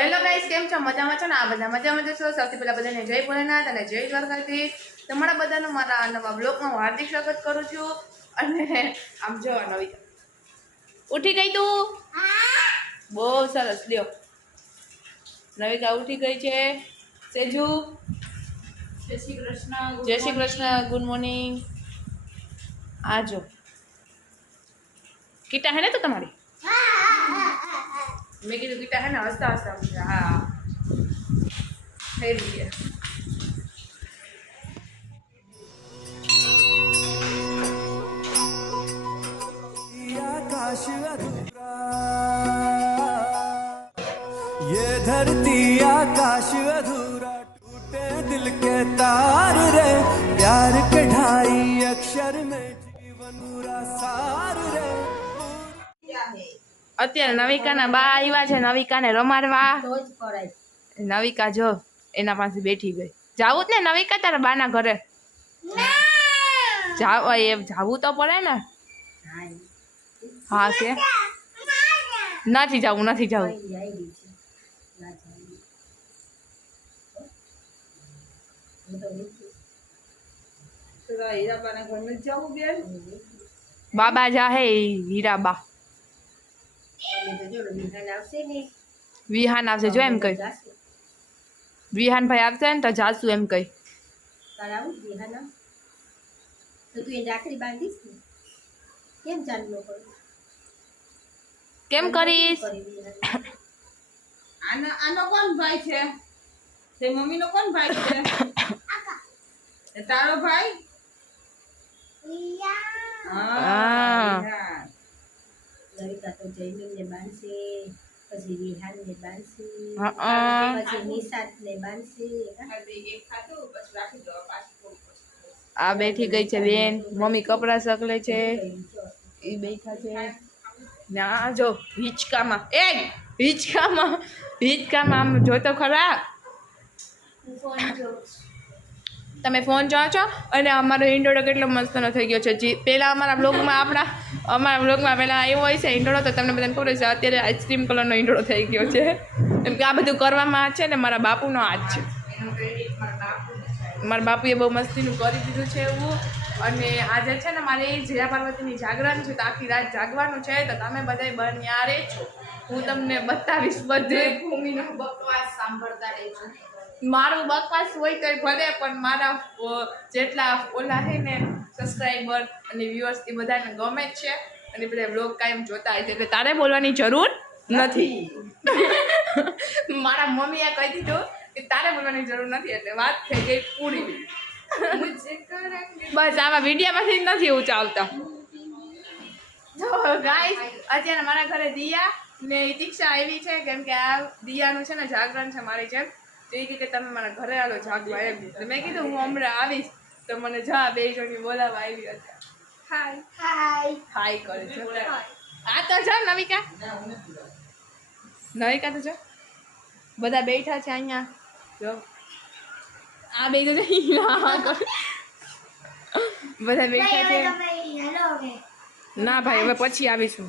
Hello guys, કેમ છો? મજામાં છો ને? આ બધા મજામાં છો? સૌથી પહેલા બધાને જય ભોલેનાથ અને જય દ્વારકાધીશ. તમારા બધાનું મારા નવા બ્લોગમાં હું હાર્દિક સ્વાગત કરું છું. અને આમ જો નવી ઉઠી ગઈ તું? બહુ સરસ. લ્યો, નવિકા ઉઠી ગઈ છે. સેજુ જય શ્રી કૃષ્ણ. જય શ્રી કૃષ્ણ. Good morning. આજો કીટા હે ને તો તમારી? મેં કીધું કીટા હે ને? હસતા હસતા. હા થઈ ગયા. आकाश अधूरा ये धरती आकाश अधूरा टूटे दिल के तार रे प्यार के ढाई अक्षर में जीवन पूरा सार रे। અત્યારે નવિકાના બા આવ્યા છે નવિકાને રમાડવા. નવિકા જો એના પાસે બેઠી ગઈ. જાવું જ ને નવિકા તારા બાના ઘરે? જાવું તો પડે ને. હા કે નથી જવું? નથી જવું. બાબા જા હે હીરાબા. વિહાન આવશે જો એમ કઈ. વિહાન ભાઈ આવશે ને તો જાસુ એમ કઈ. કેમ કરીશ? આનો કોણ ભાઈ છે? તે મમ્મી નો કોણ ભાઈ છે? તારો ભાઈ? હા. લલિતા તો જયમીન ને બાંધશે, પછી વિહાન ને બાંધશે, હા. પછી નિશાંત ને બાંધશે. આ બેઠી ગઈ છે બેન. મમ્મી કપડા સકલે છે. એ બેઠા છે ના જો હિંચકામાં. હિંચકામાં આમ જો તો ખરા. તમે ફોન જોવો છો? અને અમારો ઈંડોળો કેટલો મસ્તનો થઈ ગયો છે. પહેલાં અમારા બ્લોગમાં પહેલાં એવો હોય છે ઈંડોળો, તો તમને બધાને ખબર છે. અત્યારે આઈસ્ક્રીમ કલરનો ઈંડોળો થઈ ગયો છે. કેમ કે આ બધું કરવામાં છે ને મારા બાપુનો હાથ છે. મારા બાપુએ બહુ મસ્તીનું કરી દીધું છે એવું. અને આજે છે ને મારે જયા પાર્વતીની જાગરણ છે, તો આખી રાત જાગવાનું છે. તો તમે બધા બન્યા રહેજો. હું તમને બતાવીશ બધે. ભૂમિનો બકવાસ સાંભળતા રહેજો. મારું બકવાસ હોય તો ભલે, પણ મારા જેટલા ઓલા છે ને સબસ્ક્રાઈબર અને વ્યુઅર્સ એ બધાને ગમે જ છે. અને બધા બ્લોગ કાયમ જોતા હોય છે, એટલે તારે બોલવાની જરૂર નથી. મારા મમ્મીએ કહી દીધું કે તારે બોલવાની જરૂર નથી, એટલે વાત થઈ ગઈ પૂરી. બસ આમાં વિડીયામાંથી નથી એવું ચાલતા. જો ગાઈસ, અત્યારે મારા ઘરે દિયા ને દીક્ષા આવી છે. કેમ કે આ દિયાનું છે ને જાગરણ છે મારી જેમ. તો એ કે તમે મારા ઘરે આવો જાગવા એમ. તો મેં કીધું હું હમણાં આવીશ. તો મને જા બે જણી બોલાવા આવી હતા. હાય કરે છે. આ તો જો નવિકા તો જો બધા બેઠા છે અહીંયા. જો આ બે તો બધા બેઠા છે. ના ભાઈ, હવે પછી આવીશું.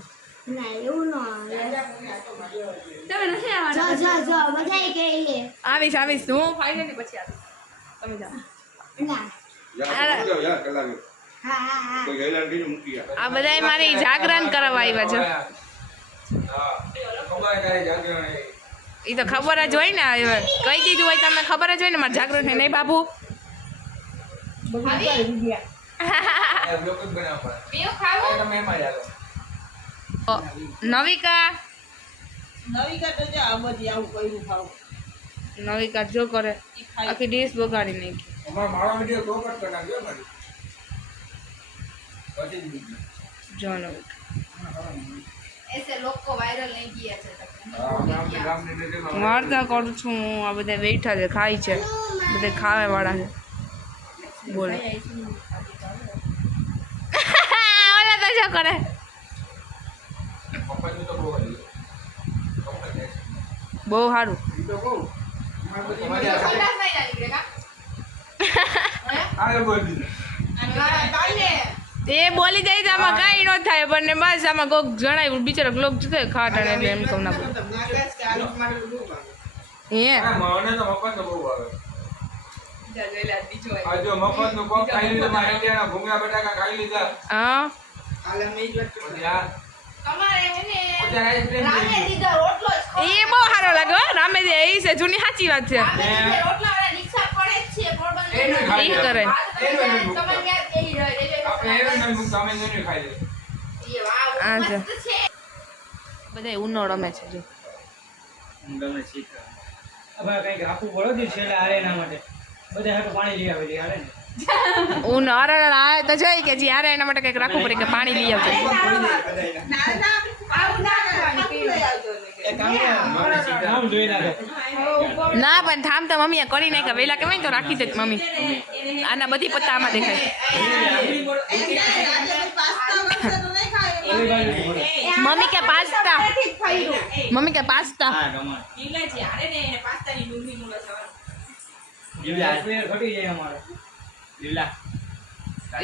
આવીશ હું ફાઇનલી પછી આવીશ. તમે જાઓ. આ બધા મારી જાગરણ કરાવવા આવ્યા છે. એ તો ખબર જ હોય ને. કહી દીધું હોય તમને ખબર જ હોય ને મારે જાગરણ છે નહીં બાબુ. નવિકા જો કરે આખી ડીશ બગાડી નાખી. જો વાર્તા કરું છું. આ બધા બેઠા છે, ખાય છે. બધા ખાવા વાળા છે. બોલો ઓલા તો શું કરે? બહુ સારું. એ બોલી જાય તો આમાં કઈ ન થાય, પણ બસ આમાં કોક જણાવ્યું બિચારા લોક જતો ખાટ અને એમ કહું ના બોલ. હે મને તો મફતનો બહુ આવે. જા જોઈ લે બીજો આ જો મફતનું કોક ખાઈ લીધું, મારા ઇન્ડિયાના ભૂંગળા બટાકા ખાઈ લીધા. હા પછી આ તમારે એને પછી આઈસ્ક્રીમ રામે ખાઈ દીધા રોટલો જ ખાઓ. એ બહુ સારો લાગે હો રામે જે એ છે જૂની સાચી વાત છે રામે દીધે રોટલાવાળા રિક્ષા પડે જ છે પોરબંદર. એનું ખાઈ ઈ લે. કરે. હા, તો તમે એનું ત્યાં- તમે ત્યાં બેહી રહો, રેલવે આપણે સ્ટેશન એનું નમૂક સામે જોઈને ખાઈ લે. એ વાહ, આ મસ્ત છે. છે. બધા ઉનો રમે છે જો ગમે શીખ હવે કંઈક રાખવું પડે છે એટલે હારે એના માટે બધા હાટું પાણી લઈ આવે હારે ને ઉનો અરે આવે તો જોઈ કે જી હારે એના માટે કંઈક રાખવું પડે કે પાણી લઈ આવજો આવું ના કરવાનું, ખાતું લઈ આવજો ને કે. એ કામ નામ જોઈ નાખે ના પણ થામ તો મમ્મીએ કરી નાખ્યા વેલા કેવાય ને તો રાખી દે મમ્મી આના બધી પત્તા આમાં દેખાય એવી બાજુ પડે. મમ્મી કે પાસ્તા પહેલેથી જ ફર્યું. મમ્મી કે પાસ્તા હા ગમે ઈલાયચી હારે ને એને પાસ્તાની ડુંગળી મૂળ સવાર. લીલા પેર ઘટી જાય અમારે લીલા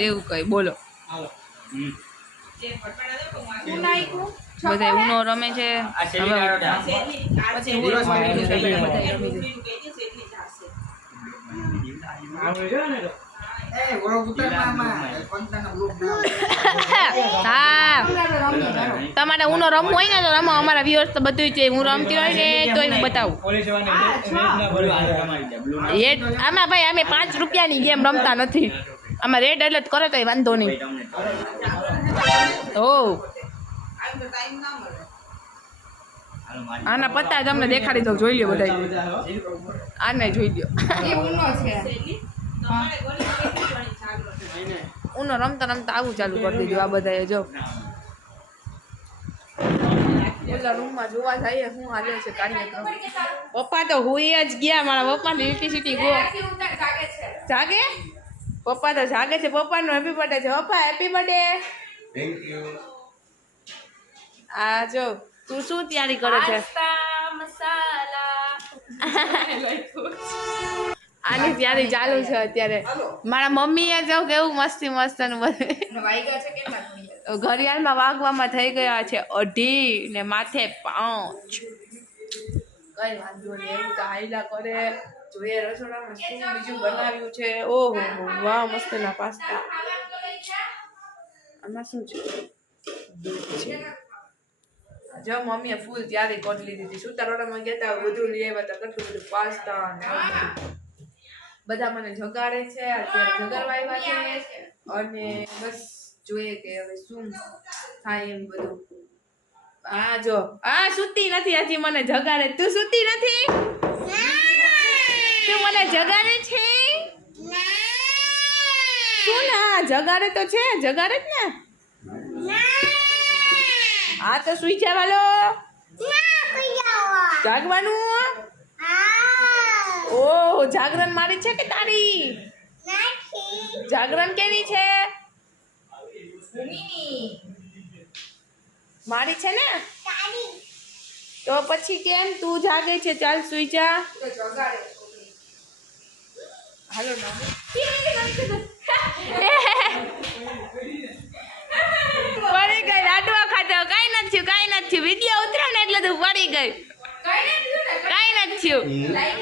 એવું કઈ બોલો હાલો જે ફટફટા દો તો હું આખું નાખ્યું. બધા ઉનો રમે છે આ શેલી કાઢો શેરડી, આ પછી શેરડી. ઉરસ માં બીજું શેરડી. બધા એ રમી ડુંગળીનું કહે છે, શેરડી જ હશે. આવડે છે ને તો હા તમારે ઉનો રમવું હોય ને તો રમો અમારા વ્યુઅર્સ તો બધું છે હું રમતી હોય ને તો એ બતાવું પોલીસ વાળાને ભરું રેડ આમાં ભાઈ અમે 5 રૂપિયાની ગેમ રમતા નથી આમાં રેડ એલર્ટ કરે તો વાંધો નહીં ઓ આમ તો ટાઈમ ના મળે. આના પત્તા તમને દેખાડી દઉં જોઈ લ્યો બધા આને જોઈ લ્યો એ ઉનો છે. શેરડી. તમારે ગોળી કેટલી ઘણી જાગરણ. ઉનો રમતા રમતા આવું ચાલુ કરી દીધું આ બધાએ જો ઓલા રૂમમાં જોવા જઈએ શું હાલે છે કાર્યક્રમ પપ્પા તો હુઈ જ ગયા મારા પપ્પાની ઇલેક્ટ્રિસિટી ગો આખી ઉતાર જાગે છે. જાગે પપ્પા તો જાગે છે પપ્પાનો હેપી બર્થડે છે પપ્પા હેપી બર્થડે થેન્ક યુ. આ જો તું શું તૈયારી કરે છે આની તૈયારી ચાલુ છે અત્યારે મારા મમ્મીએ જો કેવું મસ્તી મસ્તનું બધું વાગ્યા છે કેટલા ઘડિયાળ? ઘડિયાળમાં વાગવામાં થઈ ગયા છે 2:30 ને માથે 5 કઈ વાંધો નહીં એવું તો હાઈલા કરે જોઈએ રસોડામાં શું બીજું બનાવ્યું છે ઓહો વાહ મસ્તના પાસ્તા આમાં શું છે દૂધ છે જો મમ્મીએ ફૂલ તૈયારી કરી લીધી હતી સુતારોડામાં ગયા હતા બધું લઈ આવ્યા હતા કેટલું બધું પાસ્તા ને આવું બધું. બધા મને જગાડે છે અત્યારે જગાડવા આવ્યા છે અને બસ જોઈએ કે હવે શું થાય એમ બધું આ જો આ સુતી નથી હજી મને જગાડે તું સુતી નથી તું મને જગાડે છે શું ના જગાડે તો છે જગાડે જ ને હા તો સુઈ જવાલો જાગવાનું ઓહ જાગરણ મારી છે કે તારી જાગરણ કેવી છે મારી છે ને તો પછી કેમ તું જાગે છે ચાલ સુઈ જા હાલો પડી ગઈ લાડવા ખાધો કઈ નથી થયું વિડીયો ઉતર્યો ને એટલે તું પડી ગઈ કઈ નથી થયું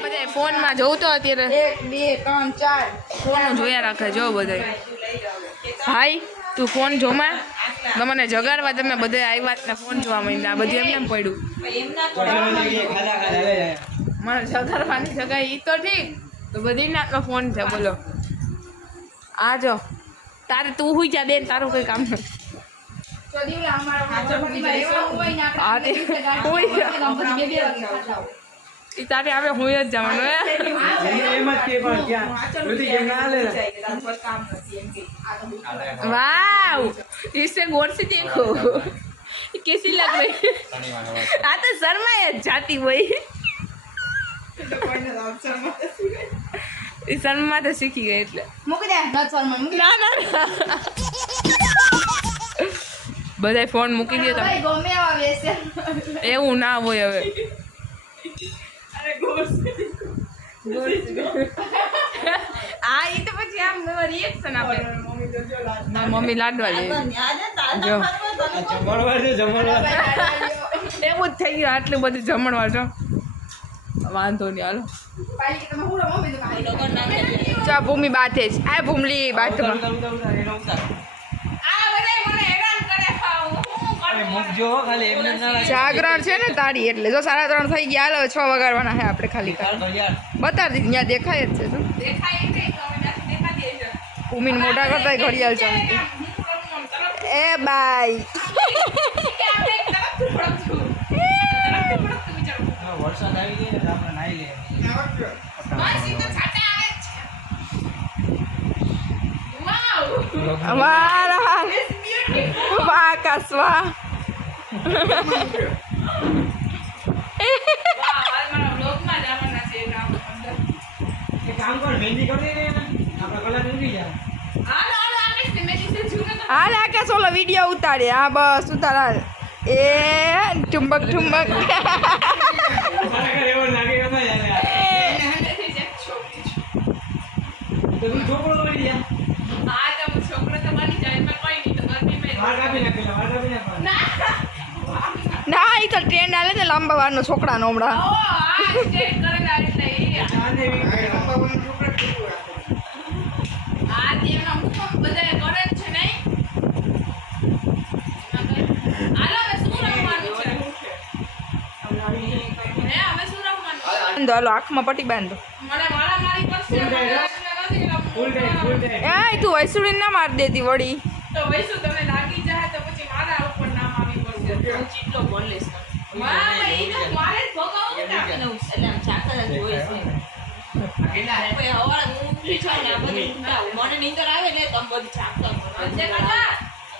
બધા ફોનમાં જોઉં તો અત્યારે 1 2 3 4 ફોન જોયા રાખે જો બધા ભાઈ તું ફોન જોમાં મને જગાડવા તમે બધે આવ્યા ને ફોન જોવા માંડ્યા આ બધું એમને એમ પડ્યું ખાધા ખાધા મને જગાડવાની જગ્યાએ ઈ તો ઠીક તો બધી નાતનો ફોન છે બોલો આ જો તારે તું હુઈ જા બેન તારું કોઈ કામ નથી તો દીવલા અમારો હાજરમાં એવા હોય ને આપણે હા તે હુઈ જા પછી 2 વાગે ખાતા હોય. ઈ તારે આવે હુઈ જ જવાનું હે એમ જ કે પણ ક્યાં બધી કેમ ના હાલે वाव इससे गौर से देखो ये कैसी लग रही है तो शर्मा है जाती वही એ શર્મા તો શીખી ગઈ એટલે મૂકી દે ન શર્મા મૂકી ના ના બધાય ફોન મૂકી દે ભાઈ ગમે એવા વેસે એવું ના હોય હવે આ ઈ તો પછી આમ રિએક્શન આપે ના મમ્મી લાડવા લે જો જમણવાર છે જમણવાર એવું જ થઈ ગયું આટલું બધું જમણવાર જો વાંધો નહીં હાલો લગન ના થઈ જાય. ચા ભૂમિ બાથે જ આ ભૂમલી બાથમાં ઉતાર, ઉતાર, ઉતાર, એનો ઉતાર. આ બધાય મને હેરાન કરે ખાવ. હું અરે કરું? મૂકજો હો, ખાલી એમને ના રાખી. જાગરણ છે ને તારી એટલે જો 3:30 થઈ ગયા હાલો 6 વગાડવાના છે આપણે ખાલી ચાલ તો યાર. બતાવી દીધી ત્યાં દેખાય જ છે શું દેખાય નહીં તો હવે નથી દેખાતી હશે. ભૂમિને મોઢા કરતા ઘડિયાળ કે ચમકી આમ હું કરું આમ તરફ એ બાય કે આપણે એક તરફથી ફળકશું. તરફથી ફળકતું વિચારું. હા, વરસાદ આવી ગયો એટલે આપણે નાહી લઈએ. બસ ઈ તો છાંટા આવે જ છે. વાવ. વાહ It's beautiful. વાહ કાસવા વાહ, હાલ મારા બ્લોગમાં જ આવવાના છે એટલે આપણે અંદર. એક કામ કર, મહેંદી કરી દે ને. આપણા કલાક ઉડી જાય. હાલો, હાલો, આપણે સિમેન્ટી સે જૂને તો હાલ આકાશ ઓલો વિડીયો ઉતારે હા બસ ઉતાર હાલ એ ઠુંબક ઠુંબક ખરેખર એવો લાગે કે ભાઈ યાર. નથી જ એક છોકરી છું. તો તું છોકરો કરી દે. હા, તો હું છોકરો તો બની જાય પણ કોઈ નહીં તો ગરમીમાં વાર કાપી નાખેલા, વાર કાપી નાખવાના. ના એ તો ટ્રેન્ડ હાલે ને લાંબા વારનો છોકરાનો હમણાં ઓ આ સ્ટેટ કરેલા એટલે ઈ ચાંદ એવી આ તેમાં હું પણ બધાએ કરે જ છે નહીં હાલો હવે શું રમવાનું છે હે હવે શું રમવાનું છે? બાંધો હાલો આંખમાં પટ્ટી બાંધો મને મારા મારી પાસે ફૂલ ટાઈટ. એ તું વૈસુડી ના માર દેતી વળી તો વૈસુ તમને લાગી જાય તો પછી મારા ઉપર નામ આવી પડશે હું ચીટલો બોલ લઈશ મારે ઈ તો મારે જ ભોગવવું ને આપણે એટલે આમ ચાકર જ હોય છે કેટલા હે કોઈ હવારે હું ઉઠી છું ને આ બધું ઊંઘાવું. મને નીંદર આવે ને તો આમ બધું ચાકર કરે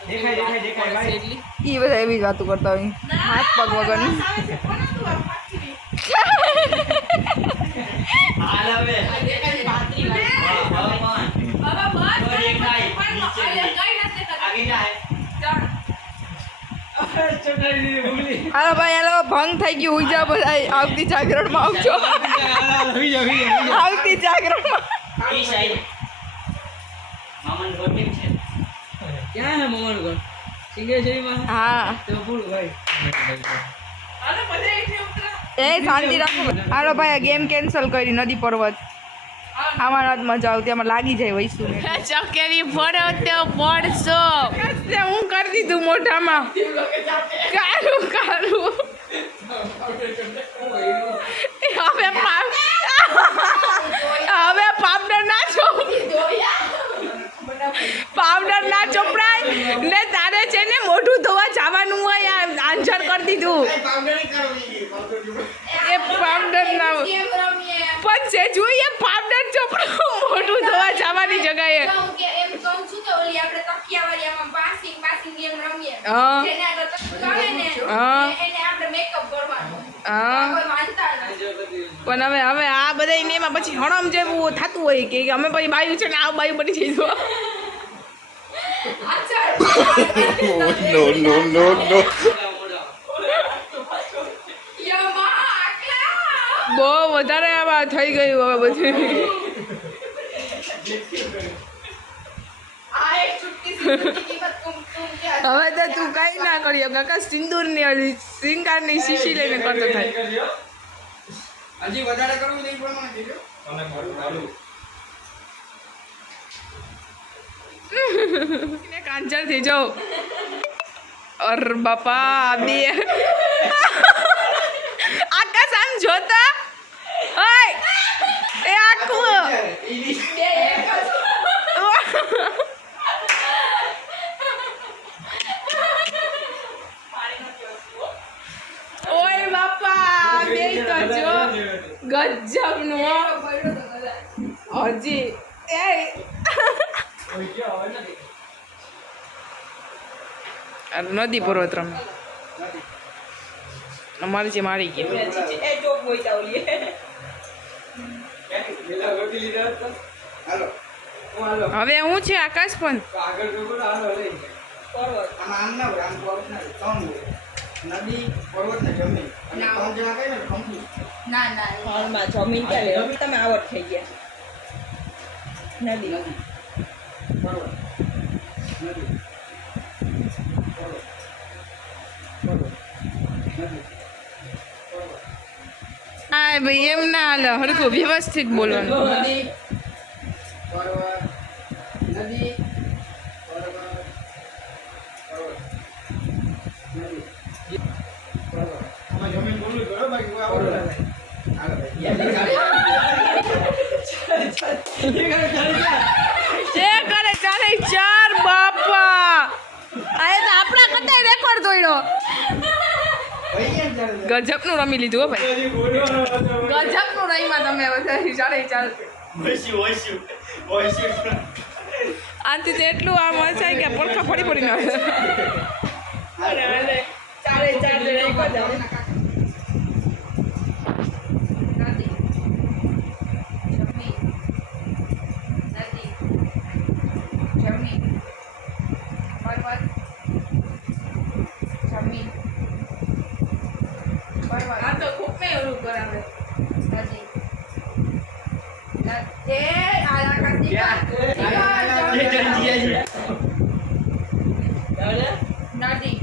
દેખાય, દેખાય, દેખાય, ભાઈ. એ બધા એવી જ વાતો કરતા હોય હાથ પગ વગરની આવે છે કોણ હતું આ પાછી હાલ હવે. આ દેખાય ભાતરી વાળી. ભગવાન. બાબા બસ તો દેખાય, પણ નીચે અરે દેખાય. કઈ નથી દેખાતું. આગી જાય. ચાલ. ચોટાડી દીધી ભૂલી. હાલો ભાઈ હાલો ભંગ થઈ ગયું ઉજા બધા આવતી જાગરણમાં આવજો હુઈ જા, હુઈ જા, હુઈ જા. આવતી જાગરણમાં ઈ સાઈડ. મામાનું ઘર કેમ છે? ક્યાં હે મામાનું ઘર? સિંગેશ્વરીમાં? હા તો બોલ ભાઈ. હાલો બધા એટલે ઉતરો. એ શાંતિ રાખો હાલો ભાઈ ગેમ કેન્સલ કરી નદી પર્વત આમાં નથી મજા આવતી આમાં લાગી જાય વૈસુ ચકેરી પડો તો પડશો હું કરી દીધું મોઢામાં કારું કારું હવે હવે પાવડર નાખો પાવડર ના ચોપડાય ને તારે છે ને મોઢું ધોવા જવાનું હોય આન્સર કરી દીધું એ પાવડર ના કેમ રમીએ? પણ જે જોઈએ પાવડર ચોપડું મોઢું ધોવા જવાની જગ્યાએ કહું કે એમ કહું છું કે ઓલી આપણે તકિયાવાળી આમાં પાસિંગ ગેમ રમીએ. હા. જેને આગળ તકિયું આવે ને હા. એને આપણે મેકઅપ કરવાનો. હા કોઈ માનતા નથી. પણ હવે આ બધા એમાં પછી હણમ જેવું થતું હોય કે અમે પછી બાયું છે ને આ બાયું બની જઈશું અચ્છા. યમા આકલા. બહુ વધારે આવા થઈ ગયું હવે બધું આ એક ચુટકી સી ચુટકી બસ તુમ ક્યાં હવે તો તું કઈ ના કરી કાકા સિંદૂરની શિંગારની શીશી લઈને કરતો થાય હજી વધારે કરવું નહીં પ્રમાણે કીધું. કાંચર થઈ જાઓ અર બાપા બે આકાશ આમ જોતા ઓય એ આખું બે એક જ. ઓય બાપા બે તો જો ગજબનું હો. હજી એ નદી પર્વત રમે અમારી જે મારી ગયા હાલો હવે હું છે આકાશ પણ તો આગળ જો બોલો, હાલો લઈ આમાં આમ ના હોય, આમ પર્વત ના હોય, ત્રણ હોય. નદી પર્વત ને જમીન અને ત્રણ જણા કઈ ને confuse. ના ના ફળમાં જમીન ક્યાં લેવા તમે આવડ થઈ ગયા નદી પર્વત નદી આ ના ભાઈ એમ ના હાલે હરખું વ્યવસ્થિત બોલવાનું નદી પર્વત નદી પર્વત નદી પર્વત આમાં જમીન બોલવું કરો બાકી કોઈ આવડતું નથી. હાલો ભાઈ જે કરે ચાલે 4 બાપા આ તો આપણા કરતા રેકોર્ડ તોડ્યો ગજબનું રમી લીધું હો ભાઈ હજી બોલવાનો હતો. ગજબનું રહીમાં તમે બધા 4 આનથી તો એટલું આમ હસાય કે પડખા પડી પડીને આવે ચારે ચાર જણા એક જ આવે. આ તો ખૂબ ને એવું કરાવે નદી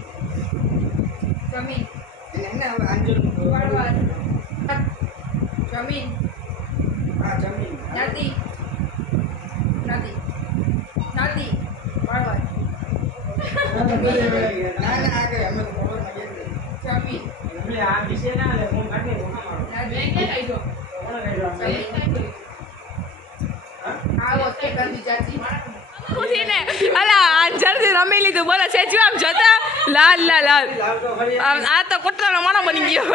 જમીન એને હવે આંજલનું પર્વત જમીન હા જમીન નદી નદી નદી પર્વત ના ના આગળ અમે તો પર્વતમાં ગયા જ નહીં. જમીન એટલે આ વિશે ના લે હું કાઢે હું ના મારું. નદી કે કઈજો કોણ કહી આવો તે ગંદી જાતિ ખુશીને અલા આ જલ્દી રમી લીધું બોલો છે જો આમ જતા લાલ લાલ લાલ આ તો કુટરાનો માણો બની ગયો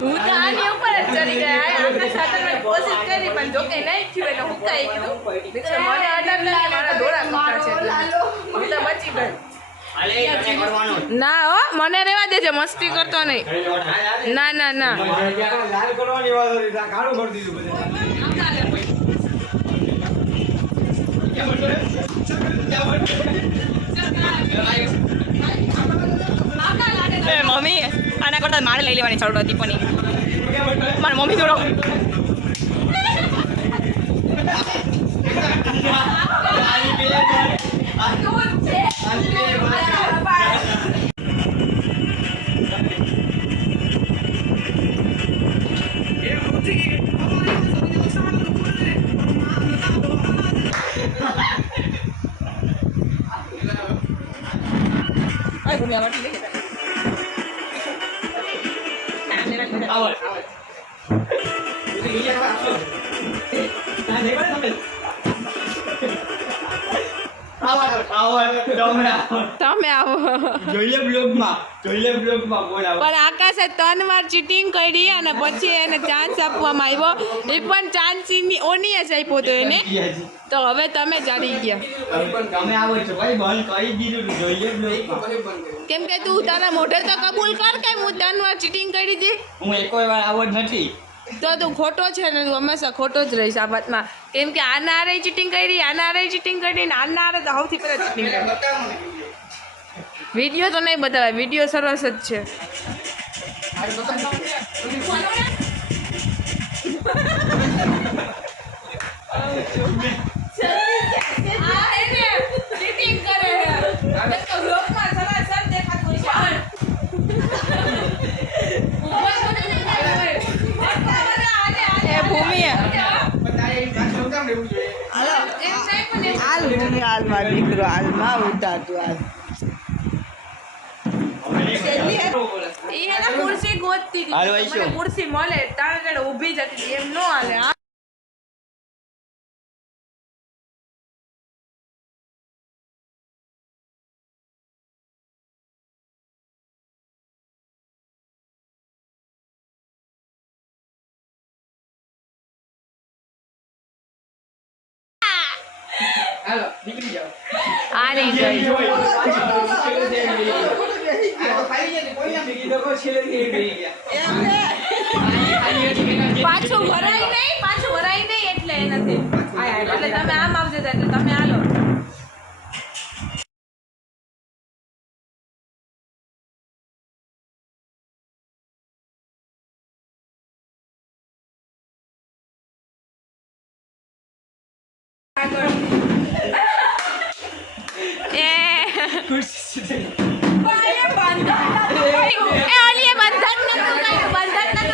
હું તો આની ઉપર જ ચડી ગયા આકાશ સાથે કોશિશ કરી પણ જોકે નહીં થયું એટલે હું કાઈ કીધું બીજું મને અડર લાગે મારા ધોળા કપડા છે એટલે હું તો બચી ગઈ ના હો મને રહેવા દેજે મસ્તી કરતો નહીં ના ના ના લાલ કરવાની વાત હતી ત્યાં કાળું કરી દીધું બધે. મમ્મી આના કરતા મારે લઈ લેવાની જરૂર હતી પણ મારી મમ્મી જોડો તમે આવો જોઈએ બ્લોગમાં બોલ આવો. પણ આકાશે 3 વાર ચીટિંગ કરી અને પછી એને ચાન્સ આપવામાં આવ્યો એ પણ ચાન્સ ઓની જ આપ્યો તો એને તો હવે તમે જાડી ગયા તમે આવો છો ભાઈ બંધ કરી દીધું જોઈએ બ્લોગમાં. ભલે બંધ કર્યું. કેમ કે તું તારા મોઢે તો કબૂલ કર કે હું 3 વાર ચીટિંગ કરી હતી હું એક વાર આવો જ નથી. તો તું ખોટો છે ને તું હંમેશા ખોટો જ રહીશ આ વાતમાં કેમ કે આના હારે ચીટિંગ કરી આના હારે ચીટિંગ કરી ને આના હારે તો સૌથી પહેલા ચીટિંગ કરી બતાવો ને video. વિડીયો તો નહીં બતાવાય વિડીયો સરસ જ છે મારે બતાવો. ચીટિંગ કરે તો લોકમાં સરાસર દેખાતું છે એ ભૂમિ બતાવે એ પાછળ ઉતાર લેવું જોઈએ. હાલ ભૂમિ હાલ મારો દીકરો હાલમાં ઉતારતું હાલ ઈ એને ખુરશી ગોતતી હતી હાલો, તો આઈશો. મને ખુરશી મળે તારે કડે ઊભી જતી હતી એમ નો હાલે હાલો નીકળી જાઓ. આની ગઈ આ તો ખાઈ ગયા ને કોઈ ના ભેગી લોકો છેલ્લેથી નીકળી ગયા. પાછું ભરાય નહીં એટલે એ નથી એટલે તમે આમ આવજો એટલે તમે હાલો બંધન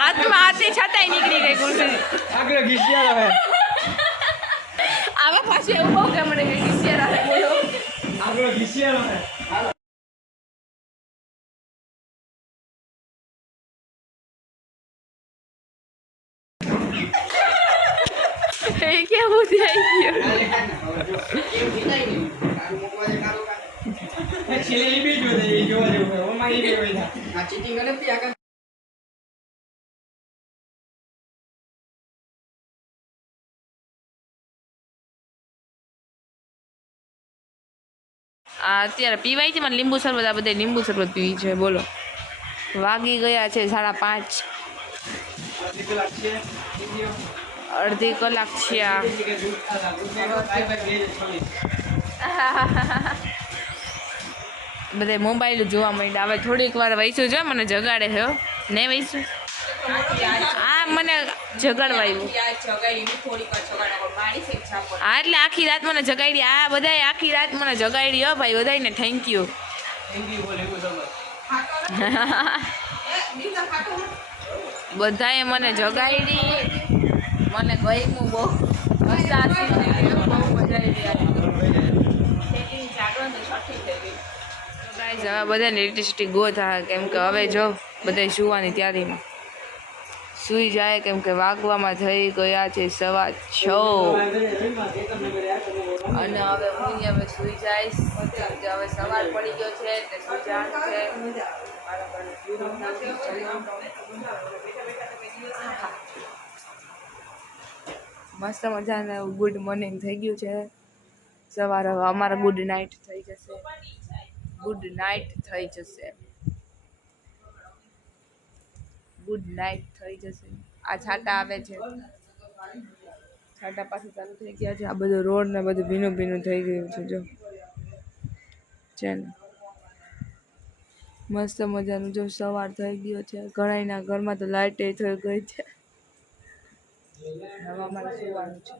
હાથમાં હાથે છતાંય નીકળી ગઈ ખુરશી. આગળ ઘીસિયા હવે આમાં પાછું એવું બહુ ગમે કે કિસિયા રાખે બોલો. આગળ ઘીસિયા હવે એ કેવું થઈ ગયું? એવું વિનાય નહીં તારું મૂકવા જે કારું કાઢે. છેલ્લે ઈ બી જોઈ જાય, ઈ જોવા જેવું હોય. ઓમાં ઈ બી હોય ના. આ ચીટિંગ કરે ને આગળ આ અત્યારે પીવાય છે મને લીંબુ શરબત. આ બધા લીંબુ શરબત પીવી છે. બોલો વાગી ગયા છે 5:30. અડધી કલાક છે વિડિયો. અડધી કલાક છે આ. બીજી કે દૂધ ખાતા. દૂધ ને બાય બાય 2026. બધા મોબાઈલ જોવા માંડ્યા. હવે થોડીક વાર વૈસું જો મને જગાડે છે હો. નહીં વૈસું આ મને જગાડવાયું. હા એટલે આખી રાત મને જગાડી. આ બધાય આખી રાત મને જગાડી હો ભાઈ. બધાયને થેન્ક યુ. થેન્ક યુ બોલ એવું સમજ. બધાએ મને જગાડી. મને ગમ્યું બહુ. મસ્ત આશી મને ગમ્યું. બહુ મજા આવી ગાઈઝ. હવે બધાને ઇલેક્ટ્રિસિટી ગો થાય કેમ કે હવે જો બધા સુવાની તૈયારીમાં સૂઈ જાય કેમ કે વાગવામાં થઈ ગયા છે 6:15 અને હવે હું હવે સૂઈ જઈશ કેમ કે હવે સવાર પડી ગયો છે એટલે સૂઈ જવાનું છે. મસ્ત મજાનું ગુડ મોર્નિંગ થઈ ગયું છે. સવાર હવે અમારા ગુડ નાઇટ થઈ જશે. ગુડ નાઇટ થઈ જશે. ગુડ નાઇટ થઈ જશે. આ છાટા આવે છે. છાટા પાછું ચાલુ થઈ ગયા છે. આ બધું રોડ ને બધું ભીનું ભીનું થઈ ગયું છે. જો છે ને મસ્ત મજાનું જો સવાર થઈ ગયો છે. ઘણાયના ઘરમાં તો લાઇટ થઈ ગઈ છે. હવે અમારે સુવાનું છે.